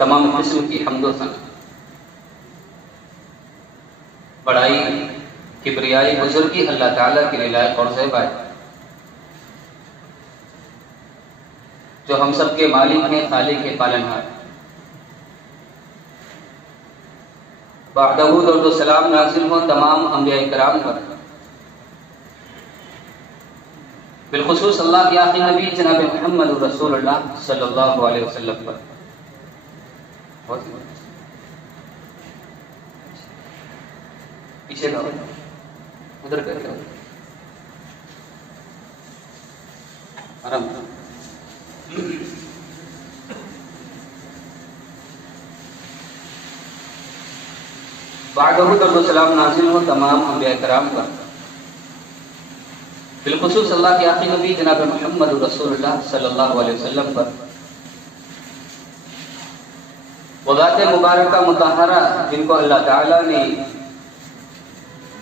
تمام قسم کی حمد و ثنا، بڑائی، کبریائی، بزرگی اللہ تعالیٰ کے لیے لائق اور زیب ہے، جو ہم سب کے مالک ہیں، خالق کے پالنہار۔ درود اور سلام نازل ہو تمام انبیاء کرام پر، بالخصوص اللہ کے آخری نبی جناب محمد رسول اللہ صلی اللہ علیہ وسلم پر۔ پیچھے جاؤ، ادھر کر کے آرام۔ درود اور سلام نازل ہو تمام انبیاء کرام پر، بالخصوص اللہ کے آخری نبی جناب محمد رسول اللہ صلی اللہ علیہ وسلم پر، وہ ذات مبارکہ مطہرہ جن کو اللہ تعالیٰ نے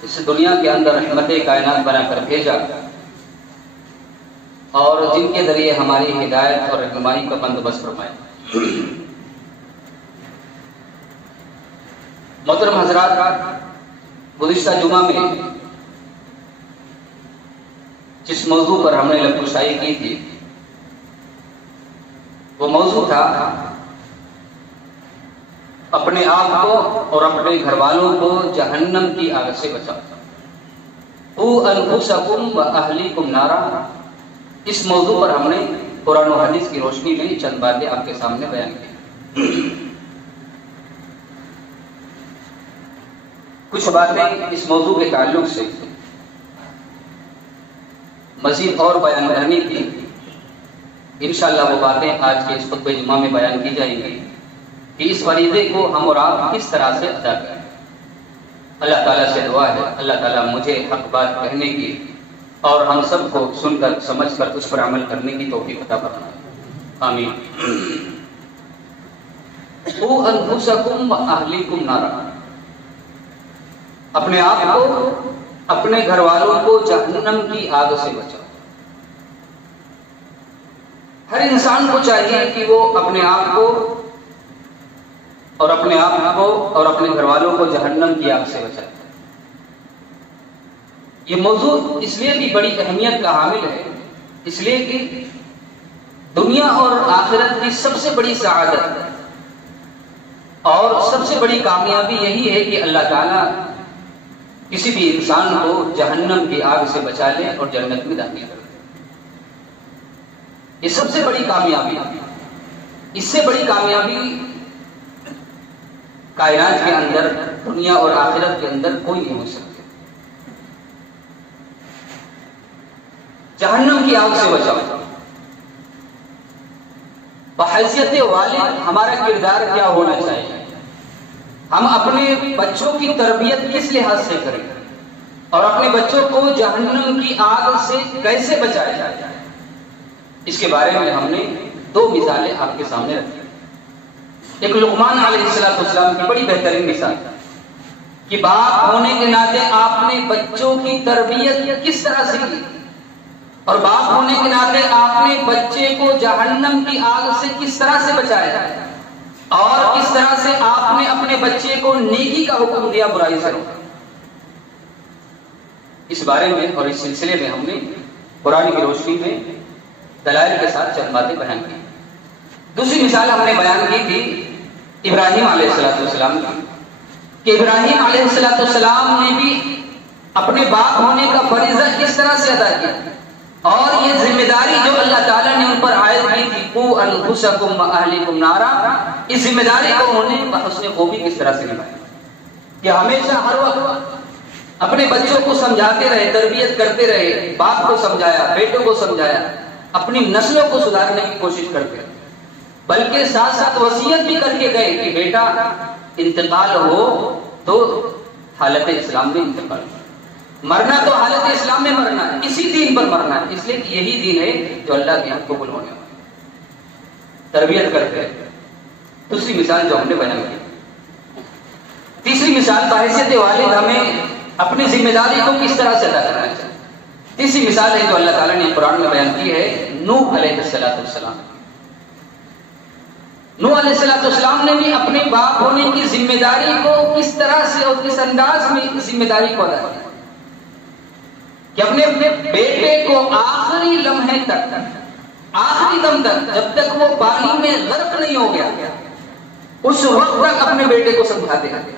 اس دنیا کے اندر رحمت کائنات بنا کر بھیجا، اور جن کے ذریعے ہماری ہدایت اور رہنمائی کا بندوبست فرمایا۔ محترم حضرات، گزشتہ جمعہ میں جس موضوع پر ہم نے لفظ کی تھی، وہ موضوع تھا اپنے آپ کو اور اپنے گھر والوں کو جہنم کی آگ سے بچاؤ۔ قوا انفسکم واہلیکم نارا، اس موضوع پر ہم نے قرآن و حدیث کی روشنی میں چند باتیں آپ کے سامنے بیان کی۔ کچھ باتیں اس موضوع کے تعلق سے مزید اور بیان کرنی تھی، انشاءاللہ وہ باتیں آج کے اس خطبہ جمعہ میں بیان کی جائیں گی کہ اس فریضے کو ہم اور آپ کس طرح سے ادا کریں۔ اللہ تعالیٰ سے دعا ہے اللہ تعالیٰ مجھے حق بات کہنے کی اور ہم سب کو سن کر سمجھ کر اس پر عمل کرنے کی توفیق عطا فرمائے، آمین۔ قوا انفسکم واہلیکم نارا، اپنے آپ کو، اپنے گھر والوں کو جہنم کی آگ سے بچاؤ۔ ہر انسان کو چاہیے کہ وہ اپنے آپ کو اور اپنے گھر والوں کو جہنم کی آگ سے بچائے۔ یہ موضوع اس لیے بھی بڑی اہمیت کا حامل ہے، اس لیے کہ دنیا اور آخرت کی سب سے بڑی سعادت اور سب سے بڑی کامیابی یہی ہے کہ اللہ تعالیٰ کسی بھی انسان کو جہنم کی آگ سے بچا لے اور جنت میں داخل کر دے۔ یہ سب سے بڑی کامیابی ہے، اس سے بڑی کامیابی کائنات کے اندر، دنیا اور آخرت کے اندر کوئی نہیں ہو سکتی۔ جہنم کی آگ سے بچاؤ۔ بحیثیت والد ہمارا کردار کیا ہونا چاہیے؟ ہم اپنے بچوں کی تربیت کس لحاظ سے کریں اور اپنے بچوں کو جہنم کی آگ سے کیسے بچایا جائے، اس کے بارے میں ہم نے دو مثالیں آپ کے سامنے رکھی۔ ایک لقمان علیہ السلام کی بڑی بہترین مثال کہ باپ ہونے کے ناطے آپ نے بچوں کی تربیت کس طرح سے کی، اور باپ ہونے کے ناطے آپ نے بچے کو جہنم کی آگ سے کس طرح سے بچایا، اور کس طرح سے آپ نے اپنے بچے کو نیکی کا حکم دیا، برائی سے روکا۔ اس بارے میں اور اس سلسلے میں ہم نے قرآن کی روشنی میں دلائل کے ساتھ چند باتیں بیان کی۔ دوسری مثال ہم نے بیان کی تھی ابراہیم علیہ السلام کی، کہ ابراہیم علیہ السلام نے بھی اپنے باپ ہونے کا فریضہ کس طرح سے ادا کیا، اور یہ ذمہ داری جو اللہ تعالیٰ نے ان پر عائد کی تھی، قوا انفسکم واہلیکم نارا، اس ذمہ داری کو انہوں نے بحسن خوبی کس طرح سے نبھایا کہ ہمیشہ ہر وقت اپنے بچوں کو سمجھاتے رہے، تربیت کرتے رہے، باپ کو سمجھایا، بیٹوں کو سمجھایا، اپنی نسلوں کو سدھارنے کی کوشش کرتے رہے، بلکہ ساتھ ساتھ وصیت بھی کر کے گئے کہ بیٹا انتقال ہو تو حالت اسلام میں انتقال ہو، مرنا تو حالت اسلام میں مرنا ہے، اسی دین پر مرنا ہے، اس لیے کہ یہی دین ہے جو اللہ کے یہاں قبول ہونے والا ہے۔ تربیت کرتے ہیں۔ دوسری مثال جو ہم نے بیان کی۔ تیسری مثال بحیثیت والد ہمیں اپنی ذمہ داری کو کس طرح سے ادا کرنا چاہیے۔ تیسری مثال ہے جو اللہ تعالیٰ نے قرآن میں بیان کی ہے، نوح علیہ السلام۔ نوح علیہ السلام نے بھی اپنے باپ ہونے کی ذمہ داری کو کس طرح سے اور کس انداز میں ذمہ داری کو ادا کیا کہ اپنے بیٹے کو آخری لمحے تک، آخری دم تک، جب تک وہ پانی میں غرق نہیں ہو گیا، اس وقت تک اپنے بیٹے کو سمجھاتے رہے،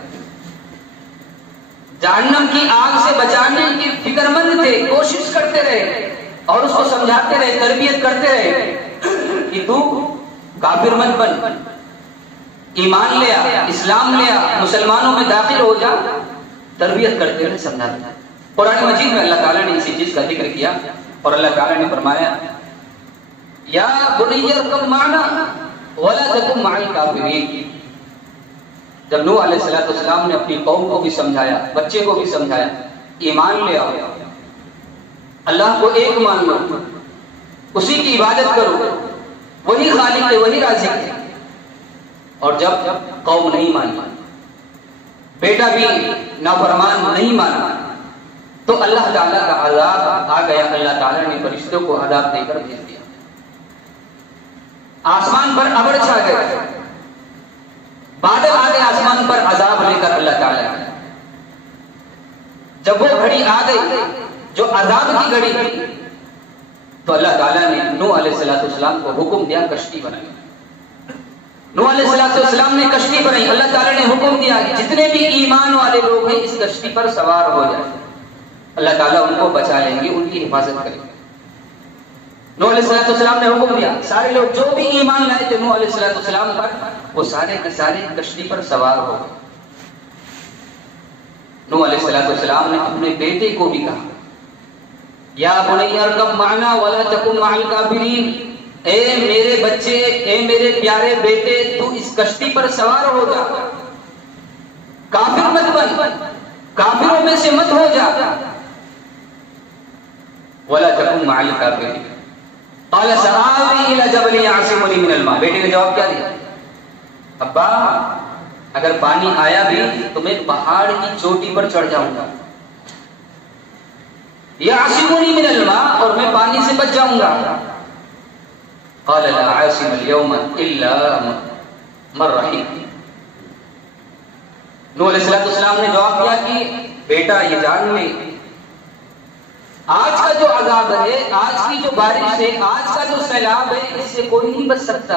جہنم کی آگ سے بچانے کی فکر مند تھے، کوشش کرتے رہے اور اس کو سمجھاتے رہے، تربیت کرتے رہے کہ تو کافر مت بن، ایمان لے آ، اسلام لے آ، مسلمانوں میں داخل ہو جا، تربیت کرتے رہے، سمجھاتے رہے۔ قرآن مجید میں اللہ تعالیٰ نے اسی چیز کا ذکر کیا اور اللہ تعالیٰ نے فرمایا یا بنی ارکب معنا ولا تکن مع الکافرین۔ جب نوح علیہ السلام نے اپنی قوم کو بھی سمجھایا، بچے کو بھی سمجھایا، ایمان لے آؤ، اللہ کو ایک مان لو، اسی کی عبادت کرو، وہی خالق ہے، وہی رازق ہے، اور جب قوم نہیں مانی، بیٹا بھی نافرمان نہیں مانا، تو اللہ تعالیٰ کا عذاب آ گیا۔ اللہ تعالیٰ نے فرشتوں کو عذاب دے کر بھیج دیا، آسمان پر ابر چھا گئے، بادل آ گئے آسمان پر عذاب لے کر اللہ تعالیٰ نے۔ جب وہ گھڑی آ گئی جو عذاب کی گھڑی تھی، تو اللہ تعالیٰ نے نوح علیہ السلام کو حکم دیا کشتی بنائی۔ نوح علیہ السلام نے کشتی بنائی، اللہ تعالیٰ نے حکم دیا کہ جتنے بھی ایمان والے لوگ ہیں اس کشتی پر سوار ہو جائیں، اللہ تعالیٰ ان کو بچا لیں گے، ان کی حفاظت کریں گے۔ نوح علیہ السلام نے حکم دیا، سارے لوگ جو بھی ایمان لائے تھے نوح علیہ السلام پر، وہ سارے کے سارے کشتی پر سوار ہو گئے۔ نوح علیہ السلام نے اپنے بیٹے کو بھی کہا یا بنی ارکب معنا ولا تکن مع الکافرین، اے میرے بچے، اے میرے پیارے بیٹے، تو اس کشتی پر سوار ہو جا، کافر مت بن، کافروں میں سے مت ہو جا، ولا تکن مع الکافرین۔ قال سآوی الی جبل یعصمنی من الماء، بیٹے نے جواب کیا دیا؟ ابا اگر پانی آیا بھی تو میں پہاڑ کی چوٹی پر چڑھ جاؤں گا، یعصمنی من الماء، اور میں پانی سے بچ جاؤں گا۔ قال لا عاصم اليوم الا من رحم۔ نوح علیہ السلام نے جواب دیا کہ بیٹا یہ جان لے، آج کا جو عذاب ہے، آج کی جو بارش ہے، آج کا جو سیلاب ہے، اس سے کوئی نہیں بچ سکتا،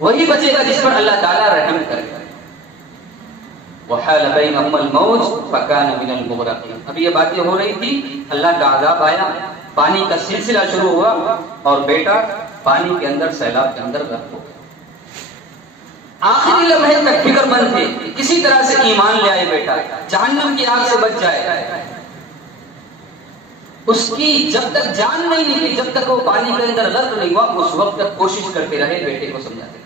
وہی بچے گا جس پر اللہ تعالیٰ رحم کرے گا۔ وحال بینہم الموج فکان من المغرقین۔ اب یہ باتیں ہو رہی تھی، اللہ کا عذاب آیا، پانی کا سلسلہ شروع ہوا اور بیٹا پانی کے اندر، سیلاب کے اندر غرق ہو گیا۔ آخری لمحے تک فکر مند تھے، کسی طرح سے ایمان لے آئے بیٹا، جہنم کی آگ سے بچ جائے۔ اس کی جب تک جان نہیں نکلی، جب تک وہ پانی کے اندر غرق نہیں ہوا، اس وقت تک کوشش کرتے رہے، بیٹے کو سمجھاتے رہے۔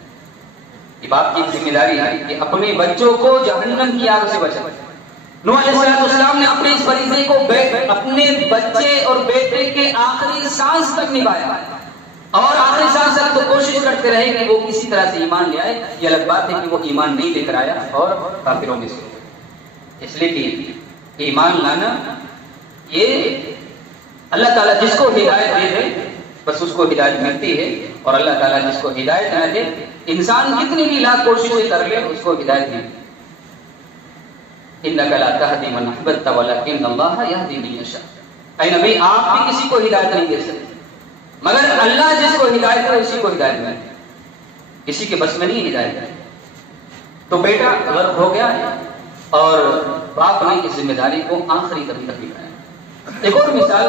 یہ باپ کی ذمہ داری ہے کہ اپنے بچوں کو جہنم کی آگ سے بچائے۔ نوح علیہ السلام نے اپنے اس فریضے کو اپنے بچے اور بیٹے کے آخری سانس تک نبھایا، اور آخری سانس تک تو کوشش کرتے رہے کہ وہ کسی طرح سے ایمان لے آئے۔ یہ الگ بات ہے کہ وہ ایمان نہیں لے کر آیا اور کافروں میں سے، اس لیے کہ ایمان لانا یہ اللہ تعالیٰ جس کو ہدایت دے دے بس اس کو ہدایت ملتی ہے، اور اللہ تعالیٰ جس کو ہدایت نہ دے، انسان کتنی بھی لاکھ کوششیں کر لے، اس کو ہدایت نہیں۔ انک لا تہدی من احببت ولکن اللہ یہدی من یشاء۔ اے نبی، آپ بھی کسی کو ہدایت نہیں دے سکتے، مگر اللہ جس کو ہدایت کرے اسی کو ہدایت ملے، کسی کے بس میں نہیں ہدایت ہے۔ تو بیٹا غرق ہو گیا اور باپ نے اس ذمہ داری کو آخری دم تک نبھایا۔ ایک اور مثال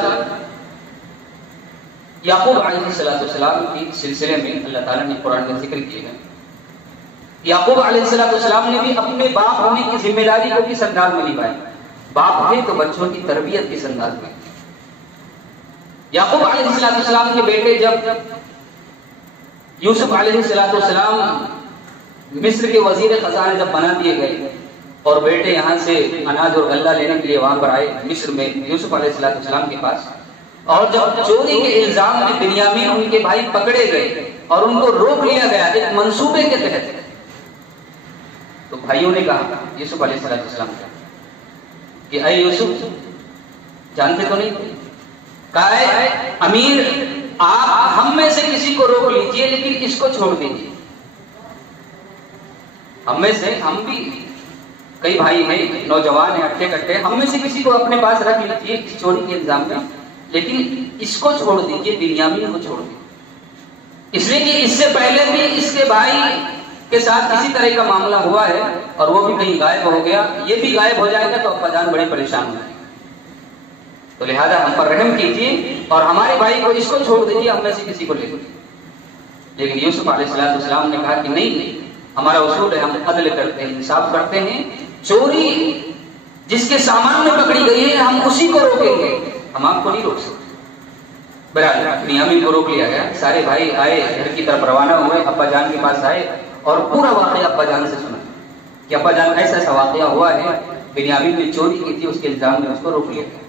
یعقوب علیہ السلام کی سلسلے میں اللہ تعالیٰ نے قرآن میں ذکر کیے ہیں۔ یعقوب علیہ السلام نے بھی اپنے باپ ہونے کی ذمہ داری کو کس انداز میں نبھائی؟ باپ ہے تو بچوں کی تربیت کس انداز میں؟ یعقوب علیہ السلام کے بیٹے جب یوسف علیہ السلام مصر کے وزیر خزانہ جب بنا دیے گئے اور بیٹے یہاں سے اناج اور غلہ لینے کے لیے وہاں پر آئے مصر میں یوسف علیہ السلام کے پاس، اور جب چوری کے الزام میں بنیامین ان کے بھائی پکڑے گئے اور ان کو روک لیا گیا ایک منصوبے کے تحت، تو بھائیوں نے کہا یوسف علیہ السلام کہ اے یوسف، جانتے تو نہیں؟ کہا ہے امیر، آپ ہم میں سے کسی کو روک لیجئے لیکن اس کو چھوڑ دیجئے۔ ہم میں سے ہم بھی کئی بھائی ہیں نوجوان ہیں اٹھے کٹھے، ہم میں سے کسی کو اپنے پاس رکھ لیجیے اس چوری کے الزام میں، لیکن اس کو چھوڑ دیجیے، بنیامین کو چھوڑ دیجیے، اس لیے کہ اس سے پہلے بھی اس کے بھائی کے ساتھ اسی طرح کا معاملہ ہوا ہے اور وہ بھی کہیں غائب ہو گیا، یہ بھی غائب ہو جائے گا تو ابا جان بڑے پریشان ہو جائیں گے۔ تو لہذا ہم پر رحم کیجیے اور ہمارے بھائی کو اس کو چھوڑ دیجیے، ہم میں سے کسی کو لے لیجیے۔ لیکن یوسف علیہ السلام نے کہا کہ نہیں، ہمارا اصول ہے، ہم عدل کرتے ہیں، انصاف کرتے ہیں، چوری جس کے سامان میں پکڑی گئی ہے ہم اسی کو روکیں گے، ہم آپ کو نہیں روک سکتے۔ برابر بنیامین کو روک لیا گیا، سارے بھائی آئے، گھر کی طرف روانہ ہوئے، ابا جان کے پاس آئے اور پورا واقعہ ابا جان سے سنا کہ ابا جان ایسا ایسا واقعہ ہوا ہے، بنیامین نے چوری کی تھی، اس کے الزام میں اس کو روک لیا گیا۔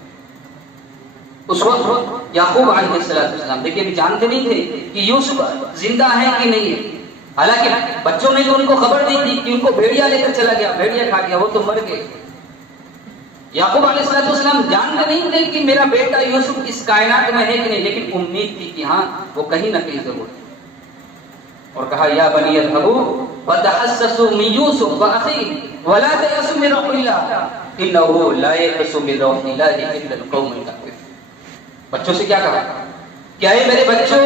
اس وقت یعقوب علیہ السلام دیکھیے ابھی جانتے نہیں تھے کہ یوسف زندہ ہے کہ نہیں ہے، حالانکہ بچوں نے تو ان کو خبر دی تھی کہ ان کو بھیڑیا لے کر چلا گیا، بھیڑیا کھا گیا، وہ تو مر گئے۔ یعقوب علیہ السلام جانتے نہیں تھے کہ میرا بیٹا یوسف اس کائنات میں ہے کہ نہیں، لیکن امید تھی کہ ہاں وہ کہیں نہ کہیں ضرور ہے۔ اور کہا یا بنی اذهبوا فتحسسوا من يوسف واخيه ولا تيأسوا من روح الله انه لا ييأس من روح الله الا القوم الكافرون۔ بچوں سے کیا کہا کہ اے میرے بچوں،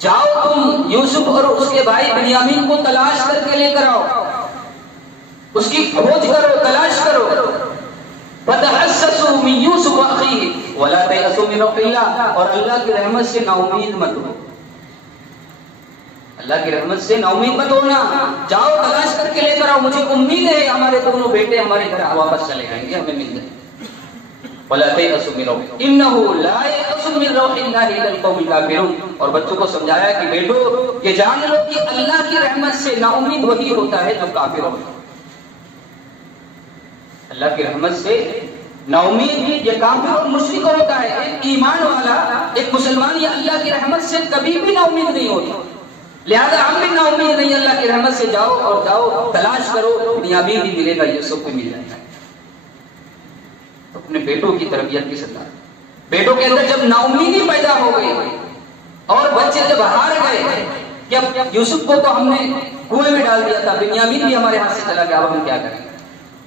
جاؤ تم یوسف اور اس کے بھائی بنیامین کو تلاش کر کے لے کر آؤ، اس کی کھوج کرو، تلاش کرو۔ فتحسسوا من يوسف واخيه ولا تيأسوا من روح الله، اور اللہ کی رحمت سے نا امید مت ہو، اللہ کی رحمت سے نا امید مت ہونا، جاؤ تلاش کر کے لے کر آؤ، مجھے امید ہے ہمارے دونوں بیٹے ہمارے گھر واپس چلے جائیں گے، ہمیں مل جائیں گے۔ ولا تيأسوا من روح انه لا ييأس من روح الله الا القوم الكافرون۔ اور بچوں کو سمجھایا کہ بیٹو یہ جان لو کہ اللہ کی رحمت سے نا امید وہی ہوتا ہے جو کافر ہوتا ہے، اللہ کی رحمت سے نا امید یہ کافر اور مشرک ہوتا ہے، ایک ایمان والا ایک مسلمان یہ اللہ کی رحمت سے کبھی بھی نا امید نہیں ہوتا۔ لہذا ہم بھی نا امید نہیں، اللہ کی رحمت سے جاؤ اور جاؤ تلاش کرو، بنیامین بھی ملے گا، یوسف کو مل جائے گا۔ اپنے بیٹوں کی تربیت کی سزا، بیٹوں کے اندر جب نا امیدی پیدا ہو گئی اور بچے جب ہار گئے کہ اب یوسف کو تو ہم نے کنویں میں ڈال دیا تھا، بنیامین بھی ہمارے ہاتھ سے چلا گیا، اب ہم کیا کریں گے؟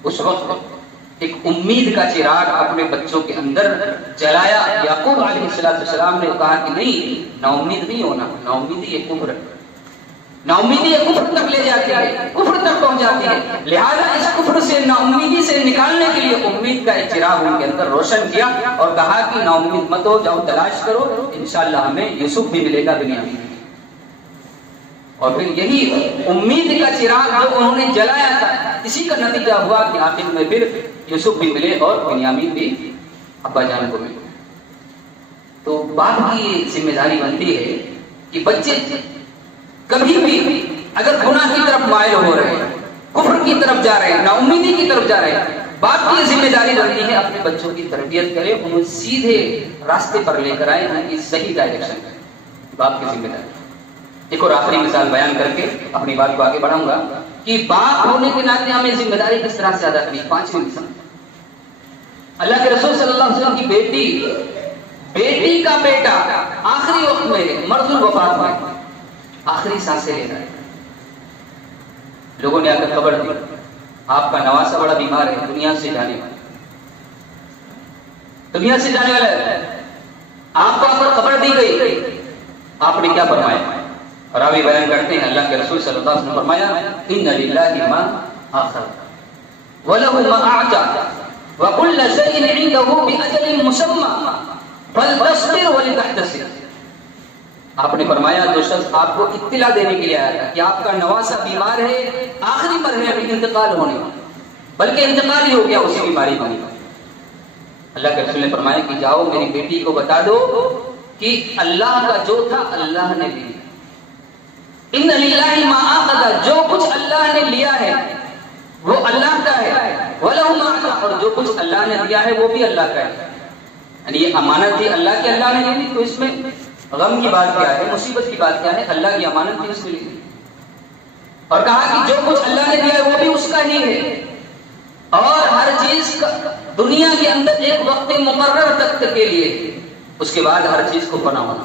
اس وقت ایک امید کا چراغ اپنے بچوں کے اندر جلایا۔ یعقوب علیہ السلام نے کہا کہ نہیں، نا امید نہیں ہونا، نا امیدی یہ کفر ہے، نا امیدی یہ کفر تک لے جاتی ہے، کفر تک پہنچ جاتی ہے۔ لہذا اس کفر سے، نا امیدی سے نکالنے کے لیے امید کا ایک چراغ ان کے اندر روشن کیا اور کہا کہ نا امید مت ہو، جاؤ تلاش کرو، انشاءاللہ ہمیں یوسف بھی ملے گا، بنیامین بھی۔ اور پھر یہی امید کا چراغ جو انہوں نے جلایا تھا، اسی کا نتیجہ ہوا کہ آخر میں پھر یوسف بھی ملے اور بنیامین بھی ابا جان کو ملے۔ تو باپ کی ذمہ داری بنتی ہے کہ بچے کبھی بھی اگر گناہ کی طرف مائل ہو رہے ہیں، کفر کی طرف جا رہے ہیں، نا امیدی کی طرف جا رہے ہیں، باپ کی ذمہ داری بنتی ہے اپنے بچوں کی تربیت کرے، انہیں سیدھے راستے پر لے کر آئے، ان کی صحیح ڈائریکشن کرے، باپ کی ذمہ داری۔ ایک اور آخری مثال بیان کر کے اپنی بات کو آگے بڑھاؤں گا کہ باپ ہونے کے ناطے ہمیں ذمہ داری کس طرح سے ادا کرنی۔ پانچویں مثال، اللہ کے رسول صلی اللہ علیہ وسلم کی بیٹی کا بیٹا آخری وقت میں مرض الوفات میں آخری سانسیں لے رہا ہے، لوگوں نے آ کر خبر دی آپ کا نواسا بڑا بیمار ہے، دنیا سے جانے والا ہے، آپ کو آ کر خبر دی گئی، آپ نے کیا فرمایا؟ راوی بیان کرتے ہیں اللہ کے رسول صلی اللہ علیہ وسلم نے فرمایا ان للہ ما آخر وله ما اعطى وكل شيء عنده باجل مسمى فلتصبر ولتحتسب۔ آپ نے فرمایا جو شخص آپ کو اطلاع دینے کے لیے آیا تھا کہ آپ کا نواسا بیمار ہے، آخری مرحلے میں انتقال ہونے والا، بلکہ انتقال ہی ہو گیا اسی بیماری میں، اللہ کے رسول نے فرمایا کہ جاؤ میری بیٹی کو بتا دو کہ اللہ کا جو تھا اللہ نے دیا، ان للہ ما اخذ، جو کچھ اللہ نے لیا ہے وہ اللہ کا ہے، وَلَهُ مَا أَعْطَىٰ، اور جو کچھ اللہ نے دیا ہے وہ بھی اللہ کا ہے، یعنی یہ امانت تھی اللہ کی، اللہ نے دی، تو اس میں غم کی بات کیا ہے، مصیبت کی بات کیا ہے، اللہ کی امانت تھی اس میں لی، اور کہا کہ جو کچھ اللہ نے دیا ہے وہ بھی اس کا ہی ہے، اور ہر چیز دنیا کے اندر ایک وقت مقرر تک کے لیے، اس کے بعد ہر چیز کو فنا ہونا۔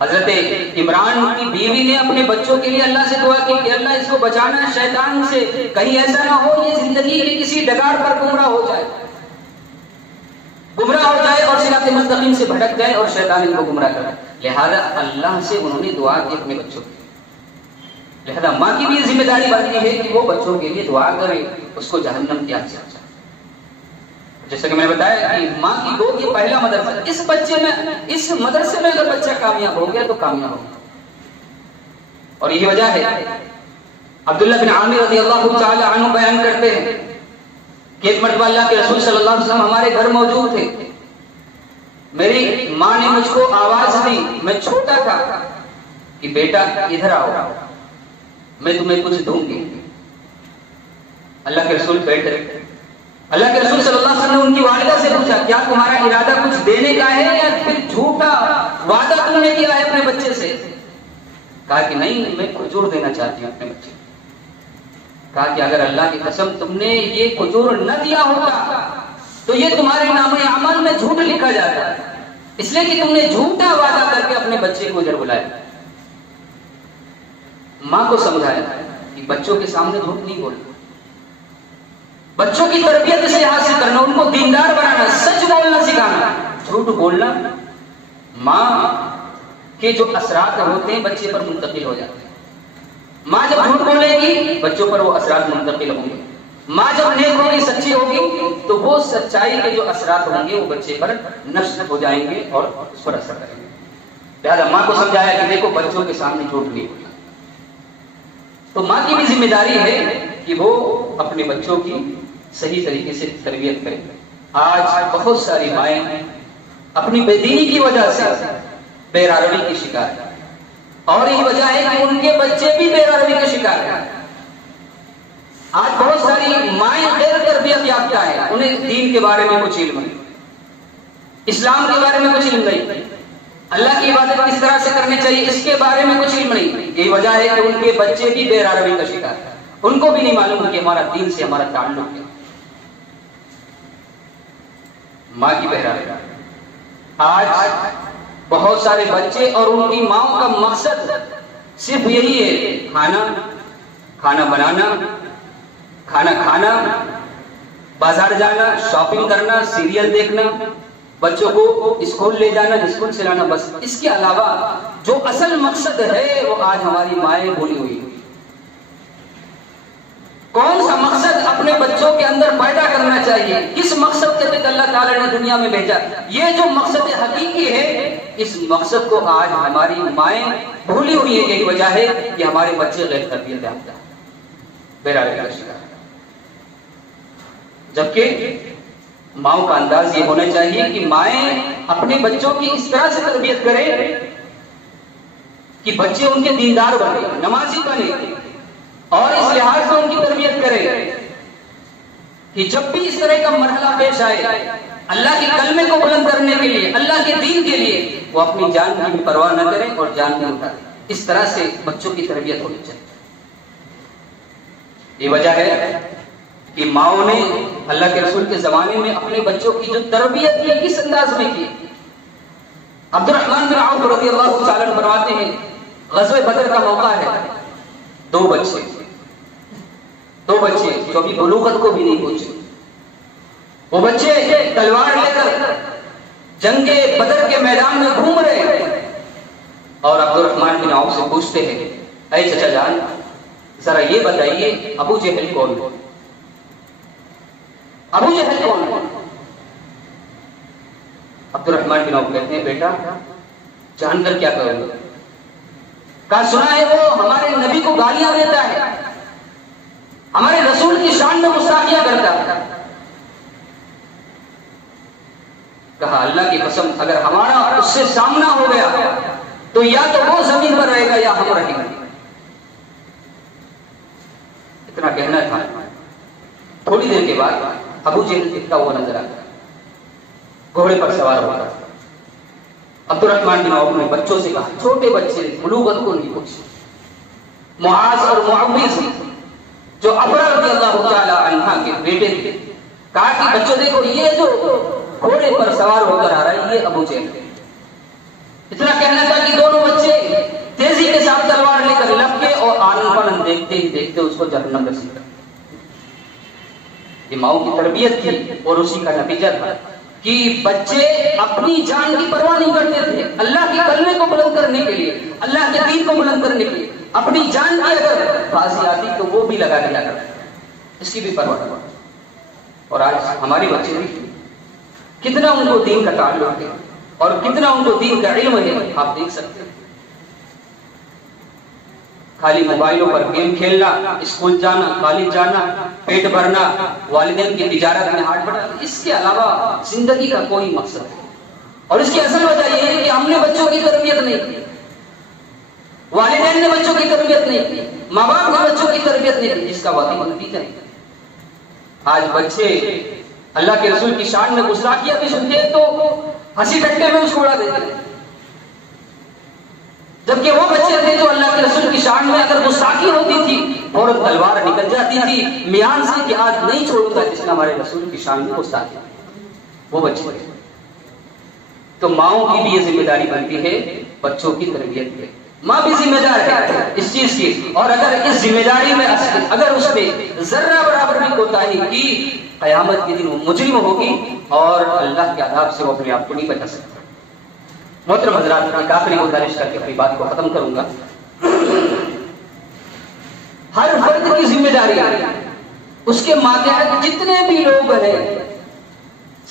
حضرت عمران کی بیوی نے اپنے بچوں کے لیے اللہ سے دعا کی کہ اللہ اس کو بچانا ہے شیطان سے، کہیں ایسا نہ ہو یہ زندگی کے کسی ڈگار پر گمراہ ہو جائے اور صراط مستقیم سے بھٹک جائے اور شیطان ان کو گمراہ کرے۔ لہذا اللہ سے انہوں نے دعا کی اپنے بچوں کی۔ لہذا ماں کی بھی ذمہ داری بنتی ہے کہ وہ بچوں کے لیے دعا کرے، اس کو جہنم کی آگ سے بچائے۔ جیسا کہ میں نے بتایا کہ ماں کی گود یہ پہلا مدرسہ، اس مدرسے میں اگر بچہ کامیاب ہو گیا تو کامیاب ہو گیا۔ اور یہی وجہ ہے عبداللہ بن عامر رضی اللہ تعالی عنہ بیان کرتے ہیں کہ ایک مرتبہ اللہ کے رسول صلی اللہ علیہ وسلم ہمارے گھر موجود تھے، میری ماں نے مجھ کو آواز دی، میں چھوٹا تھا، کہ بیٹا ادھر آؤ میں تمہیں کچھ دوں گی۔ اللہ کے رسول بیٹھے، اللہ کے رسول صلی اللہ علیہ وسلم نے ان کی والدہ سے پوچھا کیا تمہارا ارادہ کچھ دینے کا ہے یا پھر جھوٹا وعدہ تم نے کیا ہے اپنے بچے سے؟ کہا کہ نہیں، میں کھجور دینا چاہتی ہوں اپنے بچے کو۔ کہا کہ اگر اللہ کی قسم تم نے یہ کھجور نہ دیا ہوتا تو یہ تمہارے نام اعمال میں جھوٹ لکھا جاتا، اس لیے کہ تم نے جھوٹا وعدہ کر کے اپنے بچے کو ادھر بلایا۔ ماں کو سمجھایا کہ بچوں کے سامنے جھوٹ نہیں بولنا، بچوں کی تربیت اس لحاظ سے کرنا، ان کو دیندار بنانا، سچ بولنا سکھانا، جھوٹ بولنا ماں کے جو اثرات ہوتے ہیں بچے پر منتقل ہو جاتے ہیں۔ ماں جب جھوٹ بولے گی بچوں پر وہ اثرات منتقل ہوں گے، ماں جب نیک ہوگی سچی ہوگی تو وہ سچائی کے جو اثرات ہوں گے وہ بچے پر نشر ہو جائیں گے اور اس پر اثر کریں گے۔ لہٰذا ماں کو سمجھایا کہ دیکھو بچوں کے سامنے جھوٹ نہیں بولنا۔ تو ماں کی بھی ذمہ داری ہے کہ وہ اپنے بچوں کی صحیح طریقے سے تربیت کریں۔ آج بہت ساری مائیں اپنی بے دینی کی وجہ سے بے روی کی شکار ہیں، اور یہی وجہ ہے کہ ان کے بچے بھی بے روی کے شکار ہیں۔ آج بہت ساری مائیں غیر تربیت یافتہ ہیں، انہیں دین کے بارے میں کچھ علم نہیں، اسلام کے بارے میں کچھ علم نہیں، اللہ کی عبادت کس طرح سے کرنی چاہیے اس کے بارے میں کچھ علم نہیں۔ یہی وجہ ہے کہ ان کے بچے بھی بے روی کا شکار ہیں، ان کو بھی نہیں معلوم کہ ہمارا دین سے ہمارا تعلق کیا۔ ماں کی بہرحال آج بہت سارے بچے اور ان کی ماں کا مقصد صرف یہی ہے، کھانا بنانا، کھانا کھانا، بازار جانا، شاپنگ کرنا، سیریل دیکھنا، بچوں کو اسکول لے جانا، اسکول سے لانا، بس اس کے علاوہ جو اصل مقصد ہے وہ آج ہماری مائیں بھولی ہوئی ہیں۔ کون سا مقصد اپنے بچوں کے اندر پیدا کرنا چاہیے، کس مقصد کے تحت اللہ تعالیٰ نے دنیا میں بھیجا، یہ جو مقصد حقیقی ہے اس مقصد کو آج ہماری مائیں بھولی ہوئی ہیں۔ یہی وجہ ہے کہ ہمارے بچے غیر تربیت یافتہ ہیں، بے روی کا شکار۔ جبکہ ماؤں کا انداز یہ ہونا چاہیے کہ مائیں اپنے بچوں کی اس طرح سے تربیت کریں کہ بچے ان کے دیندار بنے، نمازی بنے، اور اس لحاظ سے ان کی تربیت کرے کہ جب بھی اس طرح کا مرحلہ پیش آئے اللہ کے کلمے کو بلند کرنے کے لیے، اللہ کے دین کے لیے، وہ اپنی جان کی بھی پرواہ نہ کریں اور جان بھی اٹھائیں۔ اس طرح سے بچوں کی تربیت ہونی چاہیے۔ یہ وجہ ہے کہ ماؤں نے اللہ کے رسول کے زمانے میں اپنے بچوں کی جو تربیت کی کس انداز میں کی۔ عبد الرحمن بن عوف رضی اللہ تعالیٰ عنہ فرماتے ہیں غزوہ بدر کا موقع ہے، دو بچے جو ابھی بلوغت کو بھی نہیں پہنچے، وہ بچے تلوار لے کر جنگ بدر کے میدان میں گھوم رہے ہیں، اور عبد الرحمن بن عوف سے پوچھتے ہیں اے چچا جان ذرا یہ بتائیے ابو جہل کون ہے؟ ابو جہل کون ہے؟ عبد الرحمن بن عوف کہتے ہیں بیٹا جان کر کیا کرو گے؟ کہا سنا ہے وہ ہمارے نبی کو گالیاں دیتا ہے، ہمارے رسول کی شان میں گستاخیاں کرتا ہے۔ کہا اللہ کی قسم اگر ہمارا اس سے سامنا ہو گیا تو یا تو وہ زمین پر رہے گا یا ہم رہیں گے۔ اتنا کہنا تھا، تھوڑی دیر کے بعد ابو جہل دکھتا ہوا نظر آتا، گھوڑے پر سوار ہوا تھا۔ عبد الرحمن بن عوف نے بچوں سے کہا، چھوٹے بچے بلوغت کو نہیں پہنچے، معاذ اور معوذ جو افرا رضی اللہ تعالی عنہ کے بیٹے تھے، کہا کہ بچوں دیکھو یہ جو گھوڑے پر سوار ہو کر آ رہا ہے یہ ابو جہل ہے۔ اتنا کہنا تھا کہ دونوں دیکھتے ہی دیکھتے اس کو جہنم رسید کر. یہ ماؤں کی تربیت تھی اور اسی کا نتیجہ تھا کہ بچے اپنی جان کی پرواہ نہیں کرتے تھے. اللہ کے کلمے کو بلند کرنے کے لیے، اللہ کے دین کو بلند کرنے کے لیے اپنی جان کی اگر بازی آتی تو وہ بھی لگا دیا کرتے، اس کی بھی پرواہ نہیں. اور آج ہمارے بچے بھی کتنا ان کو دین کا تعلق ہے اور کتنا ان کو دین کا علم ہے، آپ دیکھ سکتے ہیں. خالی موبائلوں پر گیم کھیلنا، اسکول جانا، کالج جانا، پیٹ بھرنا، والدین کی تجارت میں ہاتھ بڑھانا، اس کے علاوہ زندگی کا کوئی مقصد نہیں. اور اس کی اصل وجہ یہ ہے کہ ہم نے بچوں کی تربیت نہیں کی، والدین نے بچوں کی تربیت نہیں کی، ماں باپ نے بچوں کی تربیت نہیں کی، جس کا واقعی نتیجہ ہے آج بچے اللہ کے رسول کی شان میں گستاخیاں بھی سنتے ہیں تو ہنسی ٹھٹے میں اس کو اڑا دیتے ہیں، جبکہ وہ بچے تھے جو اللہ کے رسول کی شان میں اگر گستاخی ہوتی تھی فوراً تلوار نکل جاتی تھی میان سے کہ آج نہیں چھوڑوں گا جس نے ہمارے رسول کی شان میں گستاخی. وہ بچے تھے. تو ماؤں کی بھی یہ ذمہ داری بنتی ہے بچوں کی تربیت میں. ماں بھی ذمہ دار ہے اس چیز کی، اور اگر اس ذمہ داری میں اگر اس نے ذرہ برابر بھی کوتاہی کی، قیامت کے دن وہ مجرم ہوگی اور اللہ کے عذاب سے وہ اپنے آپ کو نہیں بچا سکتا. محترم حضرات، ایک آخری گزارش کر کے اپنی بات کو ختم کروں گا. ہر فرد کی ذمہ داری ہے، اس کے ماتحت جتنے بھی لوگ ہیں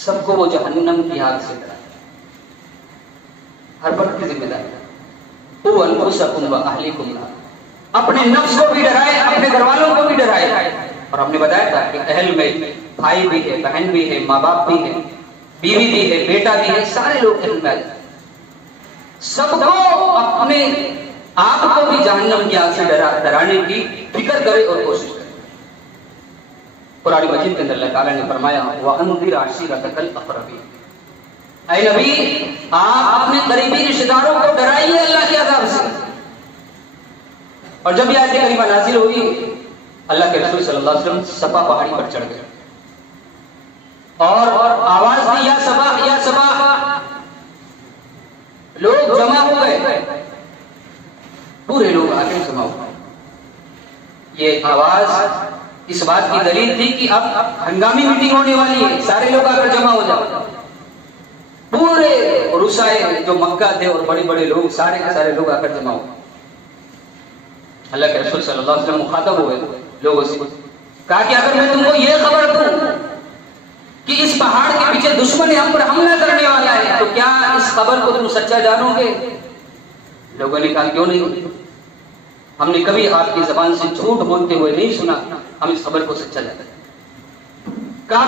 سب کو وہ جہنم کی آگ سے ڈرائے. ہر فرد کی ذمہ داری ہے. قُوْ أَنفُسَكُمْ وَأَهْلِيكُمْ نَارًا، اپنے نفس کو بھی ڈرائے، اپنے گھر والوں کو بھی ڈرائے. اور ہم نے بتایا تھا کہ اہل میں بھائی بھی ہے، بہن بھی ہے، ماں باپ بھی ہے، بیوی بھی ہے، بیٹا بھی ہے، سارے لوگ اہل میں سب کو اپنے آپ کو بھی جہنم کی آگ سے ڈرانے کی فکر کرے اور کوشش کرے. قرآن مجید کے اندر اللہ تعالیٰ نے فرمایا وَأَنذِرْ عَشِيرَتَكَ الْأَقْرَبِينَ، اے نبی آپ اپنے قریبی رشتہ داروں کو ڈرائیے اللہ کے عذاب سے. اور جب یہ آیت کریمہ نازل ہوئی اللہ کے رسول صلی اللہ علیہ وسلم صفا پہاڑی پر چڑھ گئے اور آواز دی یا صبا یا صبا. لوگ جمع ہو گئے، پورے لوگ آگے جمع ہو گئے. یہ آواز اس بات کی دلیل تھی کہ اب ہنگامی میٹنگ ہونے والی ہے، سارے لوگ آ کر جمع ہو جائے. پورے رسائے جو مکہ تھے اور بڑے بڑے لوگ سارے کے سارے لوگ آ کر جمع ہو. اللہ کے رسول صلی اللہ علیہ وسلم مخاطب ہوئے لوگوں سے، کہا کہ اگر میں تم کو یہ خبر دوں کہ اس پہاڑ کے پیچھے دشمن ہم پر حملہ کرنے والا ہے تو کیا اس خبر کو تم سچا جانو گے؟ لوگوں نے کہا کیوں نہیں، ہم نے کبھی آپ کی زبان سے جھوٹ بولتے ہوئے نہیں سنا، ہم اس خبر کو سچا جانتے ہیں. کہا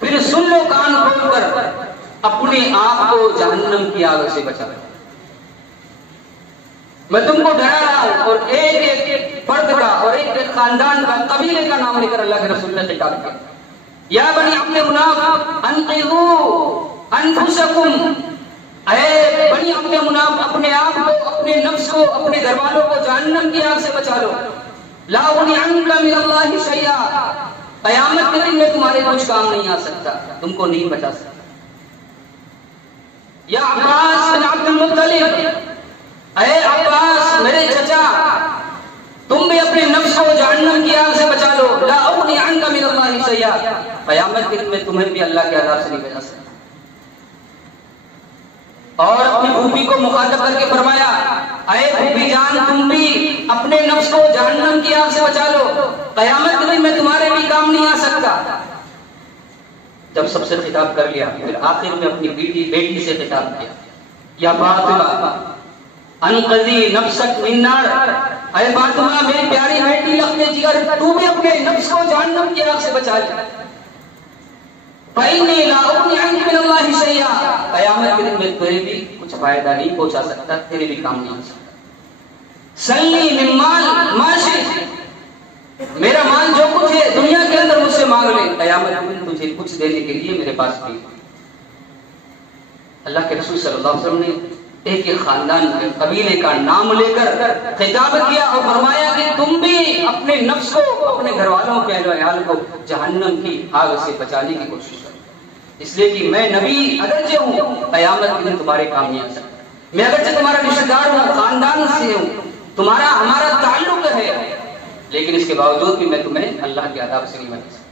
پھر سن لو کان کھول کر اپنے آپ کو جہنم کی آگ سے بچا. میں تم کو ڈرا رہا ہوں. اور ایک ایک فرد کا اور ایک ایک خاندان کا قبیلے کا نام لے کر اللہ کے رسول نے خطاب کیا. یا بنی عبد مناف انقذوا انفسکم، اے بنی عبد مناف اپنے آپ کو، اپنے نفس کو، اپنے گھر والوں کو جہنم کی آگ سے بچا لو. لا اغنی عنک من اللہ شیئا، قیامت کے دن میں تمہارے کچھ کام نہیں آ سکتا، تم کو نہیں بچا سکتا. یا عباس بن عبد المطلب، اے عباس میرے چچا، تم بھی اپنے نفس کو جہنم کی آگ سے بچا لو. لا اغنی عنک من اللہ شیئا، قیامت کے دن میں تمہیں بھی اللہ کے عذاب سے نہیں بچا سکتا. اور اپنی پھوپھی کو مخاطب کر کے فرمایا اے پھوپھی جان تم بھی اپنے نفس کو جہنم کی آگ سے بچا لو، قیامت کے دن میں تمہارے بھی کام نہیں آ سکتا. جب سب سے خطاب کر لیا پھر آخر میں اپنی بیٹی سے خطاب کیا، یا فاطمہ انقذی نفسک من نار، اے فاطمہ میری پیاری بیٹی لخت جگر تو بھی اپنے نفس کو جہنم کی آگ سے بچا لے. فإني لا أغني عنك من الله شيئا، قیامت کے دن میں تجھے بھی کچھ فائدہ نہیں پہنچا سکتا، تیرے بھی کام نہیں آ سکتا. سلنی من مال ما شئت، میرا مال جو کچھ ہے دنیا کے اندر مجھ سے مانگ لے، قیامت میں تجھے کچھ دینے کے لیے میرے پاس بھی. اللہ کے رسول صلی اللہ علیہ وسلم نے ایک ایک خاندان کے قبیلے کا نام لے کر خطاب کیا اور فرمایا کہ تم بھی اپنے نفس کو، اپنے گھر والوں کے اہل و عیال کو جہنم کی آگ سے بچانے کی کوشش کرو، اس لیے کہ میں نبی اگرچہ ہوں قیامت کے دن تمہارے کام نہیں آ سکتا. میں اگرچہ تمہارا رشتہ دار ہوں، خاندان سے ہوں، تمہارا ہمارا تعلق ہے، لیکن اس کے باوجود بھی میں تمہیں اللہ کے عذاب سے نہیں بچا سکتا۔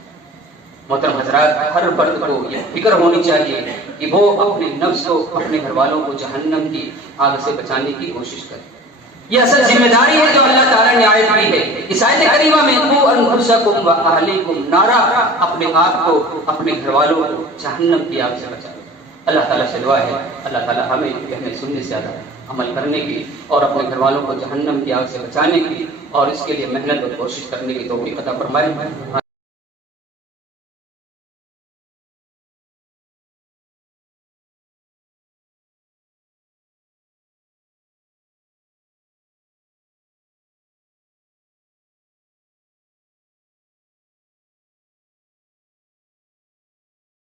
محترم حضرات، ہر فرد کو یہ فکر ہونی چاہیے کہ وہ اپنے نفس کو، اپنے گھر والوں کو جہنم کی آگ سے بچانے کی کوشش کرے۔ یہ اصل ذمہ داری ہے جو اللہ تعالیٰ نے عائد کی ہے۔ اس آیت کریمہ میں قُوا انفسکم واہلیکم نارا، اپنے آپ کو، اپنے گھر والوں کو جہنم کی آگ سے بچاؤ۔ اللہ تعالیٰ سے دعا ہے اللہ تعالیٰ ہمیں کہنے سننے سے زیادہ عمل کرنے کی اور اپنے گھر والوں کو جہنم کی آگ سے بچانے کی اور اس کے لیے محنت اور کوشش کرنے کی توفیق عطا فرمائے۔